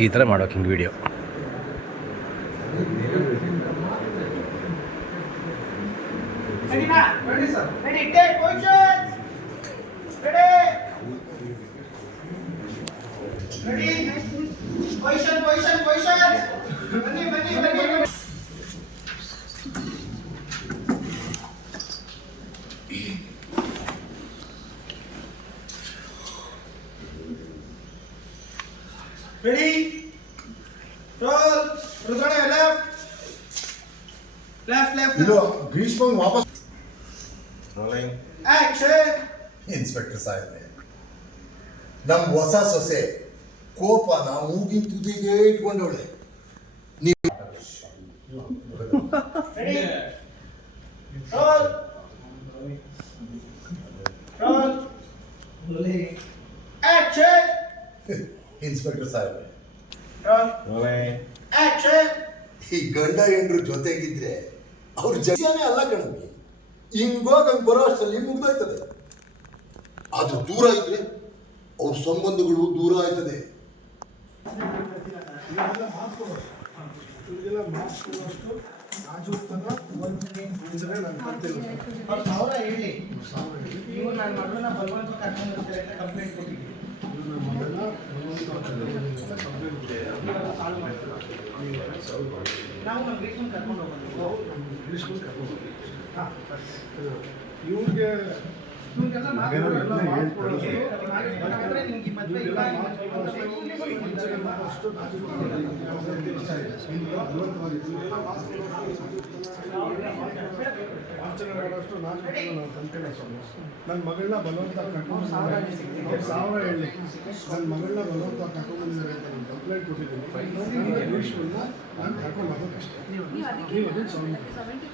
ಈ ಥರ ಮಾಡೋಕೆ ಹಿಂಗೆ video Ready, man? Ready, sir. Ready, take positions. Ready. Ready. Position, position, position. Ready, ready, ready, ready. Ready? Roll. Roll left. Left, left. left. You know, Grishman, वापस ವಾಪಸ್ action inspector ಸಾಹೇಬ್ರೆ ನಮ್ಮ ಹೊಸ ಸೊಸೆ ಕೋಪನ ಮೂಗಿನ ತುದಿಗೆ ಇಟ್ಕೊಂಡವಳೆ. ನೀವು. ಇನ್ಸ್ಪೆಕ್ಟರ್ ಸಾಹೇಬ್ರೆ. ಈ ಗಂಡ ಹೆಂಡ್ರು ಜೊತೆಗಿದ್ರೆ ಅವ್ರ ಜೊತೆನೇ ಅಲ್ಲ ಕಣಮ್ಮಿ ಹಿಂಗೋಗ್ ಹಂಗೆ ಬರೋ ಅಷ್ಟರಲ್ಲಿ ಮುಗ್ದೋಯ್ತದೆ. ಅದು ದೂರ ಇದ್ರೆ ಅವ್ರ ಸಂಬಂಧಗಳು ದೂರ ಆಯ್ತದೆ. ಹೇಳಿ ನೀವು ಕರ್ಕೊಂಡು ನಮ್ಮ ಗ್ರೀಷ್ಮನ್ ಕರ್ಕೊಂಡು ಹೋಗೋದು ಇವ್ರಿಗೆ ಇವ್ರಿಗೆಲ್ಲ ಮಾತಾಡೋದು ಯಾಕಂದ್ರೆ ನಿಮ್ಗೆ ಈ ಮದ್ವೆ ಇಲ್ಲ ಮದ್ವೆ ವಂಚನೆ ಮಾಡೋಷ್ಟು ನಾನು ನಾನು ತಂತಿಲ್ಲ ಸ್ವಾಮಿ. ನನ್ನ ಮಗಳನ್ನ ಬಲವಂತ ಕರ್ಕೊಂಡು ಸಾವಿರ ಹೇಳಿ ನನ್ನ ಮಗಳನ್ನ ಬಲವಂತ ಕರ್ಕೊಂಡು ಬಂದಿದ್ದಾರೆ ಅಂತ ನಾನು ಕಂಪ್ಲೇಂಟ್ ಕೊಟ್ಟಿದ್ದೀನಿ. ಗ್ರೀಷ್ಮನ್ನ ನಾನು ಕರ್ಕೊಂಡು ಹೋಗೋಕ್ಕಷ್ಟೇ ನೀವು ಸೆವೆಂಟಿ